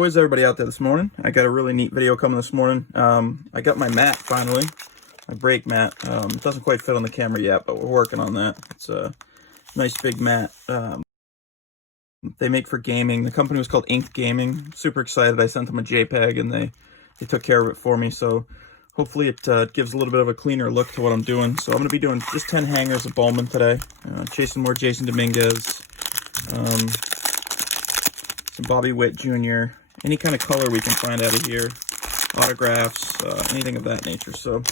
How is everybody out there this morning? I got a really neat video coming this morning. I got my mat finally, my brake mat. It doesn't quite fit on the camera yet, but we're working on that. It's a nice big mat. They make for gaming. The company was called Ink Gaming. Super excited. I sent them a JPEG and they took care of it for me. So hopefully it gives a little bit of a cleaner look to what I'm doing. So I'm going to be doing just 10 hangers of Bowman today. Chasing more Jasson Dominguez. Some Witt Jr. Any kind of color we can find out of here. Autographs, anything of that nature. So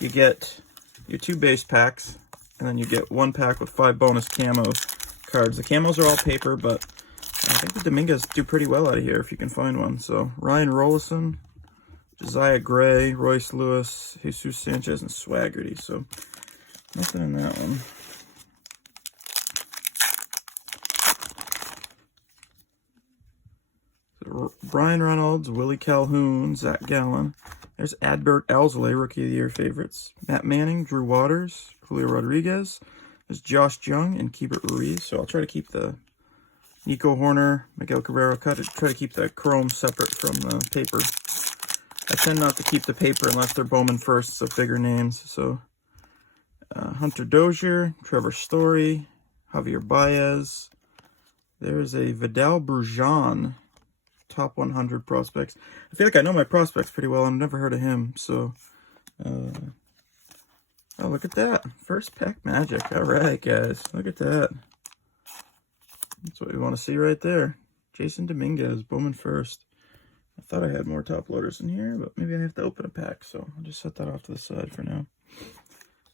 you get your 2 base packs, and then you get 1 pack with 5 bonus camo cards. The camos are all paper, but I think the Dominguez do pretty well out of here if you can find one. So Ryan Rollison, Josiah Gray, Royce Lewis, Jesus Sanchez, and Swaggerty. So nothing in that one. Brian Reynolds, Willie Calhoun, Zach Gallen. There's Adbert Alzolay, Rookie of the Year favorites. Matt Manning, Drew Waters, Julio Rodriguez. There's Josh Jung and Keibert Ruiz. So I'll try to keep the Nico Horner, Miguel Cabrera cut. Try to keep the chrome separate from the paper. I tend not to keep the paper unless they're Bowman firsts of bigger names. So Hunter Dozier, Trevor Story, Javier Baez. There's a Vidal Brujan. Top 100 prospects. I feel like I know my prospects pretty well. I've never heard of him. So, oh, look at that. First pack magic. All right, guys. Look at that. That's what we want to see right there. Jasson Dominguez, Bowman first. I thought I had more top loaders in here, but maybe I have to open a pack. So I'll just set that off to the side for now.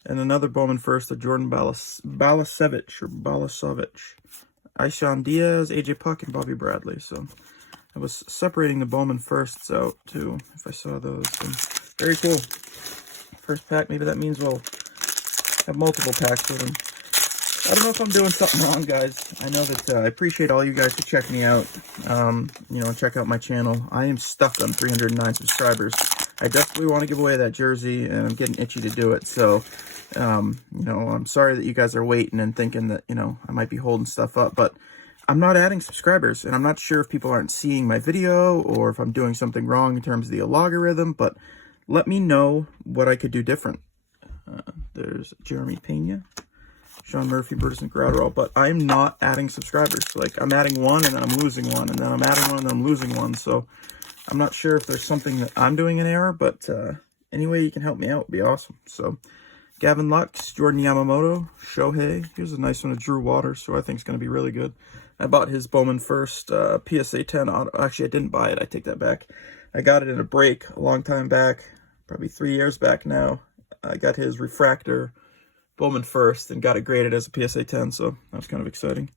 And another Bowman first, the Jordan Balasevich. Ishan Diaz, AJ Puck, and Bobby Bradley. So I was separating the Bowman firsts out, too, if I saw those. And very cool. First pack, maybe that means we'll have multiple packs with them. I don't know if I'm doing something wrong, guys. I know that I appreciate all you guys to check me out, check out my channel. I am stuck on 309 subscribers. I definitely want to give away that jersey, and I'm getting itchy to do it. So, I'm sorry that you guys are waiting and thinking that, I might be holding stuff up, but I'm not adding subscribers, and I'm not sure if people aren't seeing my video or if I'm doing something wrong in terms of the algorithm, but let me know what I could do different. There's Jeremy Pena, Sean Murphy, Burtis, and Grouderall, but I'm not adding subscribers. Like, I'm adding one, and then I'm losing one, and then I'm adding one, and then I'm losing one, so I'm not sure if there's something that I'm doing in error, but any way you can help me out would be awesome. So Gavin Lux, Jordan Yamamoto, Shohei. Here's a nice one of Drew Waters, who I think is going to be really good. I bought his Bowman first PSA 10 auto. Actually, I didn't buy it. I take that back. I got it in a break a long time back, probably 3 years back now. I got his refractor Bowman first and got it graded as a PSA 10, so that was kind of exciting.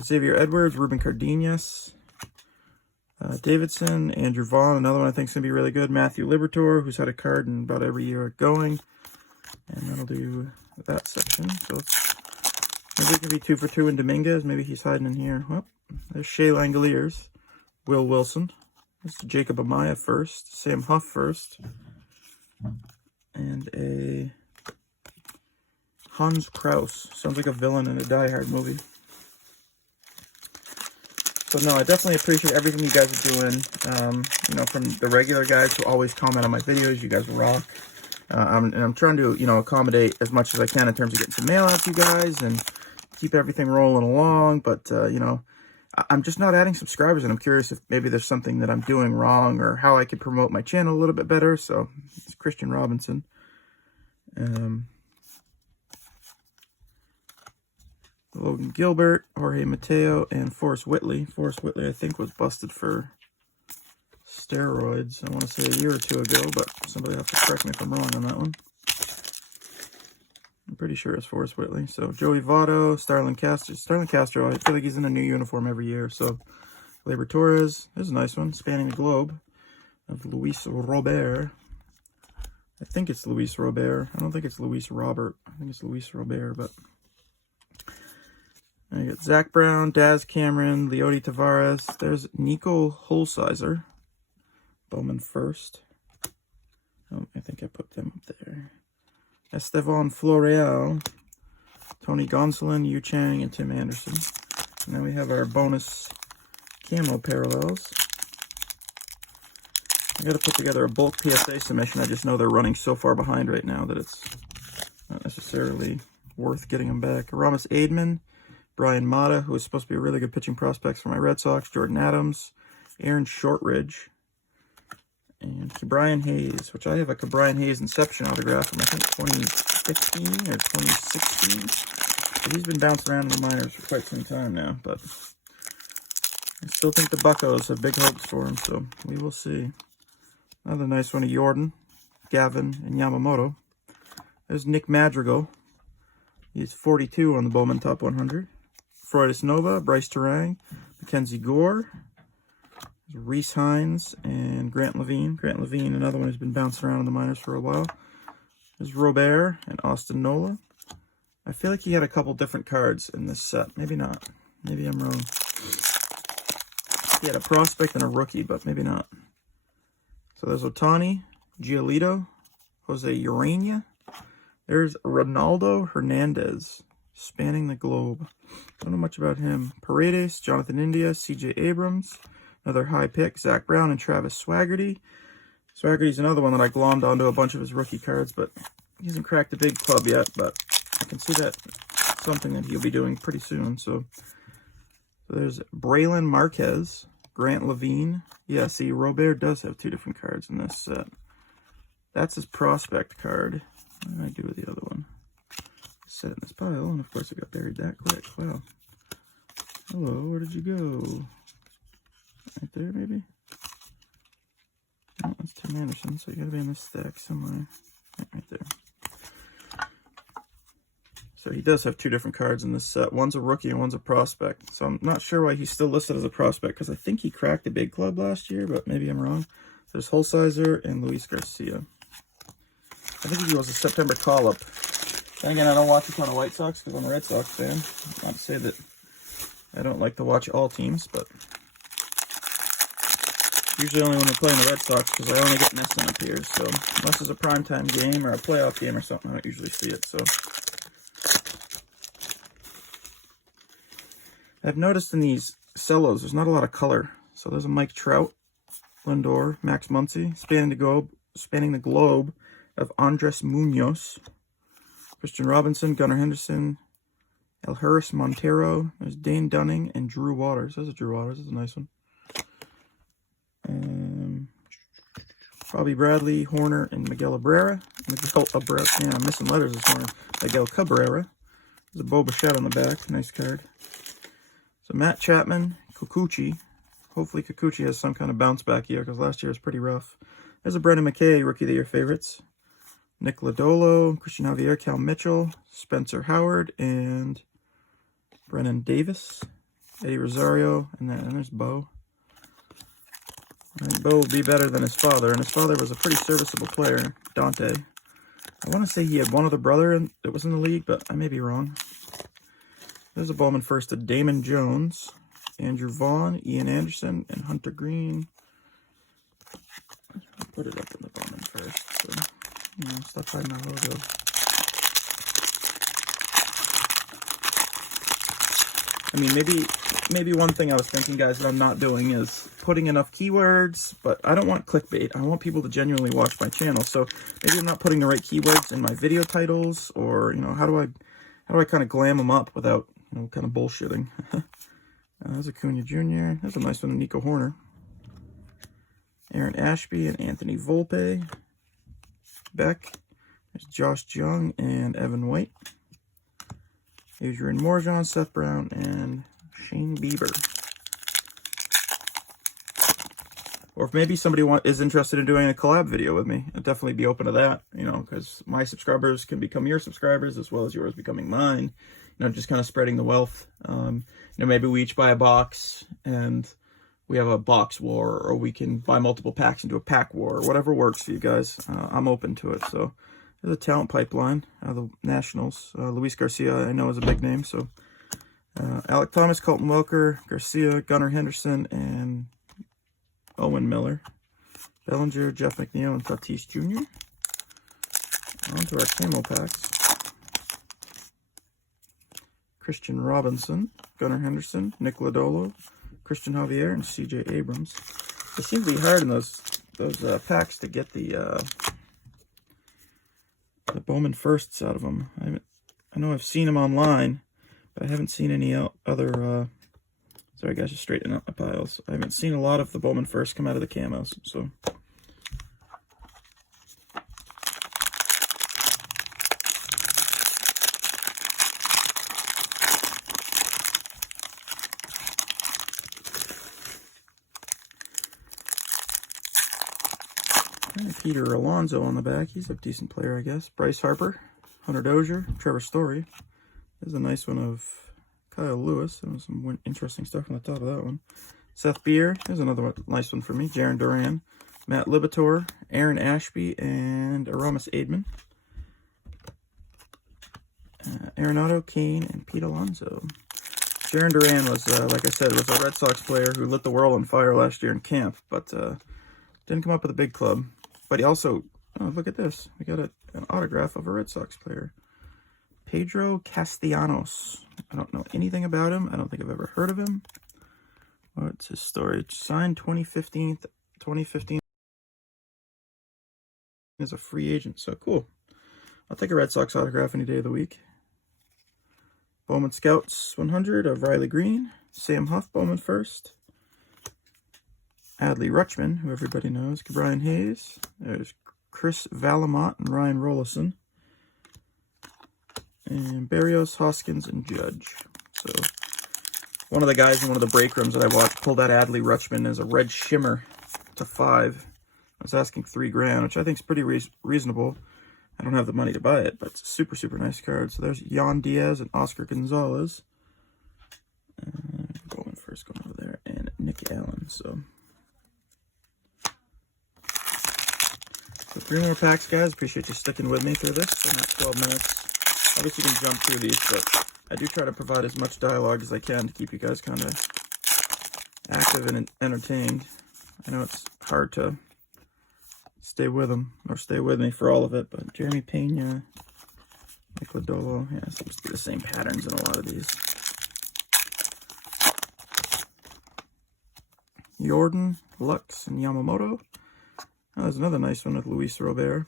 Xavier Edwards, Ruben Cardenas, Davidson, Andrew Vaughn, another one I think is going to be really good. Matthew Liberatore, who's had a card in about every year going. And that'll do that section. So maybe it can be 2 for 2 in Dominguez. Maybe he's hiding in here. Well, there's Shea Langoliers, Will Wilson. This is Jacob Amaya first. Sam Huff first. And a Hans Kraus. Sounds like a villain in a Die Hard movie. So no, I definitely appreciate everything you guys are doing. From the regular guys who always comment on my videos. You guys rock. And I'm trying to, accommodate as much as I can in terms of getting some mail out to you guys and keep everything rolling along. But, I'm just not adding subscribers, and I'm curious if maybe there's something that I'm doing wrong or how I could promote my channel a little bit better. So it's Christian Robinson. Logan Gilbert, Jorge Mateo, and Forrest Whitley. Forrest Whitley, I think, was busted for steroids, I want to say a year or 2 ago, but somebody will have to correct me if I'm wrong on that one. I'm pretty sure it's Forrest Whitley. So Joey Votto, Starlin Castro, I feel like he's in a new uniform every year. So Labor Torres, there's a nice one, spanning the globe, of Luis Robert. I think it's Luis Robert. I don't think it's Luis Robert. I think it's Luis Robert, but I got Zach Brown, Daz Cameron, Leody Tavares. There's Nico Holsizer. Bowman first. Oh, I think I put them up there. Estevan Floreal, Tony Gonsolin, Yu Chang, and Tim Anderson. And then we have our bonus camo parallels. got to put together a bulk PSA submission. I just know they're running so far behind right now that it's not necessarily worth getting them back. Aramis Aidman, Brian Mata, who is supposed to be a really good pitching prospect for my Red Sox, Jordan Adams, Aaron Shortridge, and Brian Hayes, which I have a Brian Hayes Inception autograph from, I think, 2015 or 2016. But he's been bouncing around in the minors for quite some time now, but I still think the Buccos have big hopes for him, so we will see. Another nice one of Jordan, Gavin, and Yamamoto. There's Nick Madrigal. He's 42 on the Bowman Top 100. Freudis Nova, Bryce Terang, Mackenzie Gore, Reese Hines, and Grant Levine. Grant Levine, another one who's been bouncing around in the minors for a while. There's Robert and Austin Nola. I feel like he had a couple different cards in this set. Maybe not. Maybe I'm wrong. He had a prospect and a rookie, but maybe not. So there's Ohtani, Giolito, Jose Urania. There's Ronaldo Hernandez, spanning the globe. Don't know much about him. Paredes, Jonathan India, CJ Abrams. Another high pick, Zach Brown and Travis Swaggerty. Swaggerty's another one that I glommed onto a bunch of his rookie cards, but he hasn't cracked the big club yet, but I can see that something that he'll be doing pretty soon. So there's Braylon Marquez, Grant Levine. Yeah, see, Robert does have two different cards in this set. That's his prospect card. What did I do with the other one? Set it in this pile, and of course it got buried that quick. Wow. Hello, where did you go? Right there, maybe? Oh, that's Tim Anderson, so you gotta be in this stack somewhere. Right there. So he does have two different cards in this set. One's a rookie and one's a prospect. So I'm not sure why he's still listed as a prospect, because I think he cracked the big club last year, but maybe I'm wrong. There's Holsizer and Luis Garcia. I think he was a September call-up. Then again, I don't watch a ton of White Sox because I'm a Red Sox fan. Not to say that I don't like to watch all teams, but usually only when they're playing the Red Sox because I only get missing up here. So unless it's a primetime game or a playoff game or something, I don't usually see it. So I've noticed in these cellos, there's not a lot of color. So there's a Mike Trout, Lindor, Max Muncy, spanning the globe of Andres Munoz, Christian Robinson, Gunnar Henderson, Elhuris Montero, there's Dane Dunning, and Drew Waters. There's a Drew Waters, that's a nice one. Bobby Bradley, Horner, and Miguel Abrera. Yeah, I'm missing letters this morning. Miguel Cabrera. There's a Bo Bichette on the back, nice card. So Matt Chapman, Kikuchi. Hopefully Kikuchi has some kind of bounce back year because last year was pretty rough. There's a Brendan McKay, Rookie of the Year favorites. Nick Lodolo, Christian Javier, Cal Mitchell, Spencer Howard, and Brennan Davis, Eddie Rosario, and then there's Bo. I think Bo will be better than his father, and his father was a pretty serviceable player, Dante. I want to say he had one other brother that was in the league, but I may be wrong. There's a Bowman first to Damon Jones, Andrew Vaughn, Ian Anderson, and Hunter Green. I'll put it up in the Bowman first, so stop hiding my logo. I mean, maybe one thing I was thinking, guys, that I'm not doing is putting enough keywords, but I don't want clickbait. I want people to genuinely watch my channel. So maybe I'm not putting the right keywords in my video titles, or how do I kind of glam them up without kind of bullshitting. There's Acuna Jr. There's a nice one of Nico Horner. Aaron Ashby and Anthony Volpe. Beck. There's Josh Jung and Evan White. Adrian Morjan, Seth Brown, and Shane Bieber. Or if maybe somebody is interested in doing a collab video with me, I'd definitely be open to that, because my subscribers can become your subscribers as well as yours becoming mine. Just kind of spreading the wealth. Maybe we each buy a box and we have a box war, or we can buy multiple packs and do a pack war, or whatever works for you guys. I'm open to it. So there's a talent pipeline. The Nationals. Luis Garcia, I know, is a big name. So Alec Thomas, Colton Welker, Garcia, Gunnar Henderson, and Owen Miller. Bellinger, Jeff McNeil, and Tatis Jr. On to our camo packs. Christian Robinson, Gunnar Henderson, Nick Lodolo, Christian Javier, and CJ Abrams. It seems to be hard in those those packs to get the Bowman firsts out of them. I know I've seen them online, but I haven't seen any other. Sorry guys, just straightening up my piles. I haven't seen a lot of the Bowman firsts come out of the camos, so. Peter Alonso on the back. He's a decent player, I guess. Bryce Harper, Hunter Dozier, Trevor Story. There's a nice one of Kyle Lewis. And some interesting stuff on the top of that one. Seth Beer. There's another nice one for me. Jarren Duran, Matt Libator, Aaron Ashby, and Aramis Aidman. Arenado, Kane, and Pete Alonso. Jarren Duran was, like I said, was a Red Sox player who lit the world on fire last year in camp, but didn't come up with a big club. But he also, oh, look at this. We got an autograph of a Red Sox player. Pedro Castellanos. I don't know anything about him. I don't think I've ever heard of him. What's his story? Signed 2015 as a free agent. So cool. I'll take a Red Sox autograph any day of the week. Bowman Scouts 100 of Riley Green. Sam Huff, Bowman first. Adley Rutschman, who everybody knows. Brian Hayes. There's Chris Valamont and Ryan Rollison. And Barrios, Hoskins, and Judge. So, one of the guys in one of the break rooms that I watched pulled that Adley Rutschman as a red shimmer to 5. I was asking $3,000, which I think is pretty reasonable. I don't have the money to buy it, but it's a super, super nice card. So there's Yan Diaz and Oscar Gonzalez. Bowman first going over there, and Nick Allen. So 3 more packs, guys. Appreciate you sticking with me through this for not 12 minutes. Obviously, you can jump through these, but I do try to provide as much dialogue as I can to keep you guys kind of active and entertained. I know it's hard to stay with them, or stay with me for all of it, but Jeremy Pena, Nick Lodolo, yeah, it seems to be the same patterns in a lot of these. Jordan, Lux, and Yamamoto. Oh, there's another nice one with Luis Robert.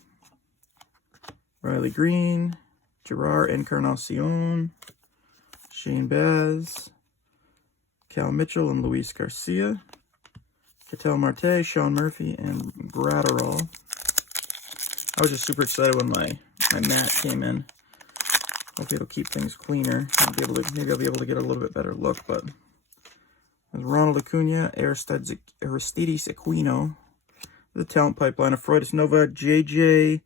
Riley Green, Gerard Encarnacion, Shane Baz, Cal Mitchell, and Luis Garcia. Ketel Marte, Sean Murphy, and Gratterall. I was just super excited when my mat came in. Hopefully it'll keep things cleaner. Maybe I'll be able to get a little bit better look, but there's Ronald Acuna, Aristides Aquino, the talent pipeline of Freudis Nova, JJ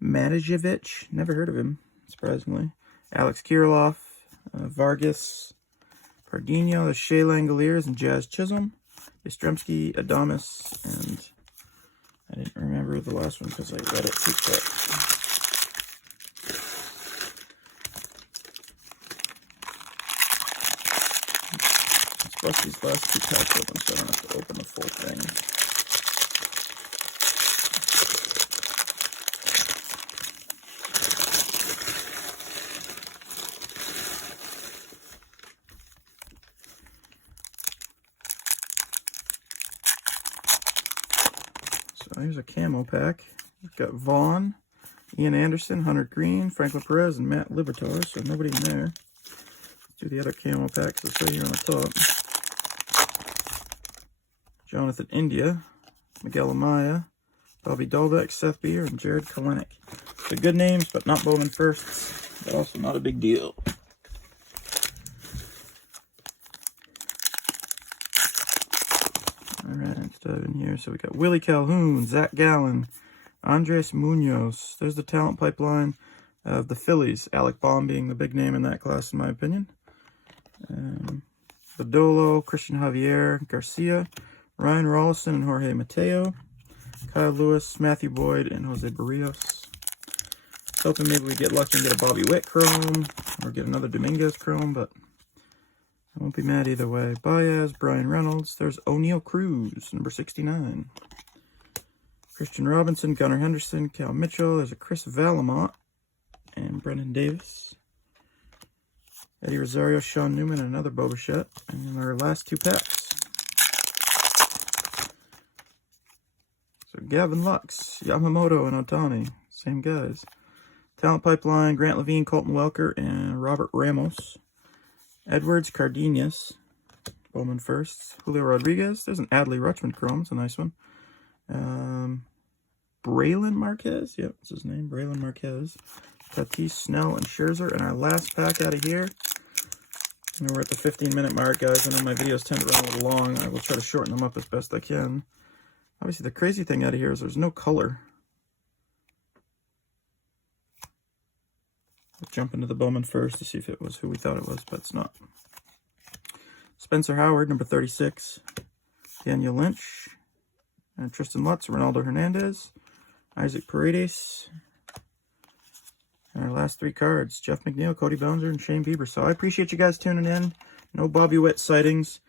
Matijevic, never heard of him, surprisingly. Alex Kirilloff, Vargas, Pardinho, the Shea Langoliers, and Jazz Chisholm. Yastrzemski, Adames, and I didn't remember the last one because I read it too quick. Let's bust these last 2 packs open so I don't have to open the full thing. Here's a camo pack. We've got Vaughn, Ian Anderson, Hunter Green, Franklin Perez, and Matt Libator, so nobody in there. Let's do the other camo packs that's right here on the top. Jonathan India, Miguel Amaya, Bobby Dolbeck, Seth Beer, and Jared Kalenic. So good names, but not Bowman firsts, but also not a big deal. Alright, let's dive in here. So we got Willie Calhoun, Zach Gallen, Andres Munoz. There's the talent pipeline of the Phillies. Alec Baum being the big name in that class, in my opinion. Badolo, Christian Javier, Garcia, Ryan Rollison, and Jorge Mateo. Kyle Lewis, Matthew Boyd, and Jose Barrios. Hoping maybe we get lucky and get a Bobby Witt chrome, or get another Dominguez chrome, but I won't be mad either way. Baez, Brian Reynolds. There's O'Neal Cruz, number 69. Christian Robinson, Gunnar Henderson, Cal Mitchell. There's a Chris Valamont and Brendan Davis. Eddie Rosario, Sean Newman, and another Bo Bichette. And our last 2 packs. So Gavin Lux, Yamamoto, and Otani. Same guys. Talent Pipeline, Grant Levine, Colton Welker, and Robert Ramos. Edwards, Cardenas, Bowman first. Julio Rodriguez. There's an Adley Rutschman Chrome. It's a nice one. Braylon Marquez. Yep, that's his name. Braylon Marquez. Tatis, Snell, and Scherzer. And our last pack out of here. And we're at the 15-minute mark, guys. I know my videos tend to run a little long. I will try to shorten them up as best I can. Obviously, the crazy thing out of here is there's no color. We'll jump into the Bowman first to see if it was who we thought it was, but it's not. Spencer Howard, number 36. Daniel Lynch. And Tristan Lutz, Ronaldo Hernandez. Isaac Paredes. And our last 3 cards, Jeff McNeil, Cody Bellinger, and Shane Bieber. So I appreciate you guys tuning in. No Bobby Witt sightings,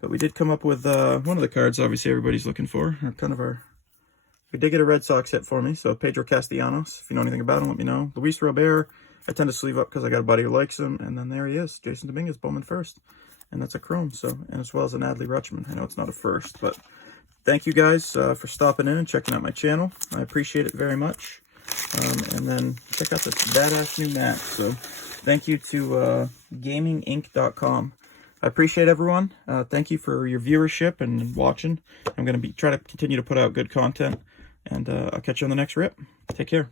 but we did come up with one of the cards, obviously, everybody's looking for. We did get a Red Sox hit for me, so Pedro Castellanos. If you know anything about him, let me know. Luis Robert, I tend to sleeve up because I got a buddy who likes him. And then there he is, Jasson Dominguez, Bowman first. And that's a Chrome, so, and as well as an Adley Rutschman. I know it's not a first, but thank you guys for stopping in and checking out my channel. I appreciate it very much. And then check out this badass new Mac. So thank you to gaminginc.com. I appreciate everyone. Thank you for your viewership and watching. I'm going to try to continue to put out good content. And I'll catch you on the next rip. Take care.